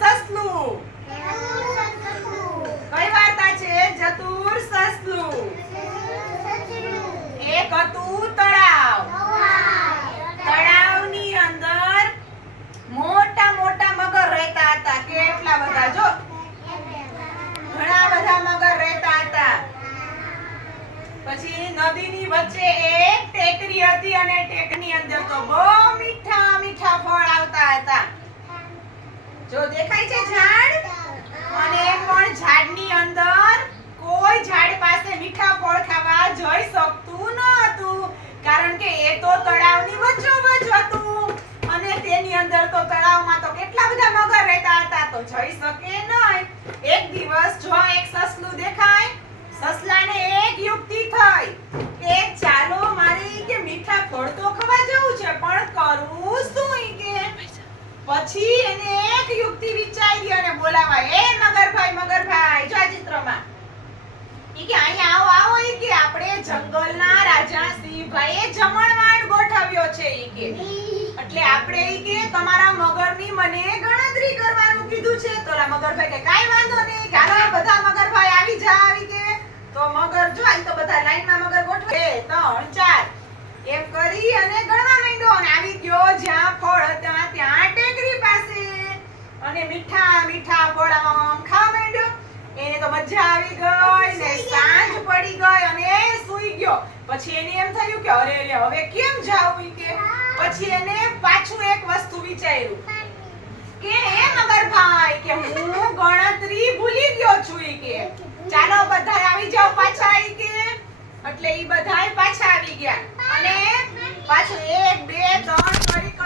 સસલું. કઈ વાર્તા છે? ચતુર સસલું. એક હતું તળાવ. તળાવની અંદર મોટા મોટા મગર રહેતા હતા. કેટલા બધા જો, ઘણા બધા મગર રહેતા હતા. પછી નદીની વચ્ચે એક ટેકરી હતી અને ટેકરીની અંદર તો બહુ મીઠા મીઠા ફળ આવતા હતા. જો દેખાય છે ઝાડ, અને પણ ઝાડની અંદર કોઈ ઝાડ પાસે મીઠા ફળ ખાવા જઈ શકતું ન હતું, કારણ કે એ તો તળાવની વચ્ચોવચ હતું અને તેની અંદર તો તળાવમાં તો કેટલા બધા મગર રહેતા હતા, તો જઈ શકે નહીં. એક દિવસ જો એક સસલું દેખાય. સસલાને એક યુક્તિ થઈ કે ચાલો મારે કે મીઠા ફળ તો ખાવા જવું છે, પણ કરું શું કે. પછી એને એક યુક્તિ વિચારી અને બોલાવાય, એ મગરભાઈ જો આ ચિત્રમાં ઈ કે અહીંયા આવો આવો ઈ કે આપણે જંગલના રાજા સિંહભાઈએ જમણવાર ગોઠવ્યો છે ઈ કે. એટલે આપણે ઈ કે તમારા મગરની મને ગણતરી કરવાનું કીધું છે. તો ઓલા મગરભાઈ કે કાઈ વાંધો નહીં, ચાલો બધા મગરભાઈ આવી જાવ ઈ કે. તો મગર જો આ તો બધા લાઈનમાં મગર ગોઠવે 3 4 એમ કરી અને ગણવા માંડ્યો અને આવી ગયો જ્યાં ફળ હતા ત્યાં ટેકરી પાસે અને મીઠા મીઠા ફળ આમ ખાવા માંડ્યો. એને તો મજા આવી ગઈ ને સાંજ પડી ગઈ અને સૂઈ ગયો. પછી એને એમ થયું કે અરે હવે કેમ જાવું કે. પછી એને પાછું એક વસ્તુ વિચાર્યું કે એ મગરભાઈ કે હું ગણતરી ભૂલી ગયો છું ઈ કે. ચાલો બધા આવી જાવ પાછા ઈ કે. એટલે ઈ બધાય પાછા આવી ગયા અને પાછું 1 2 3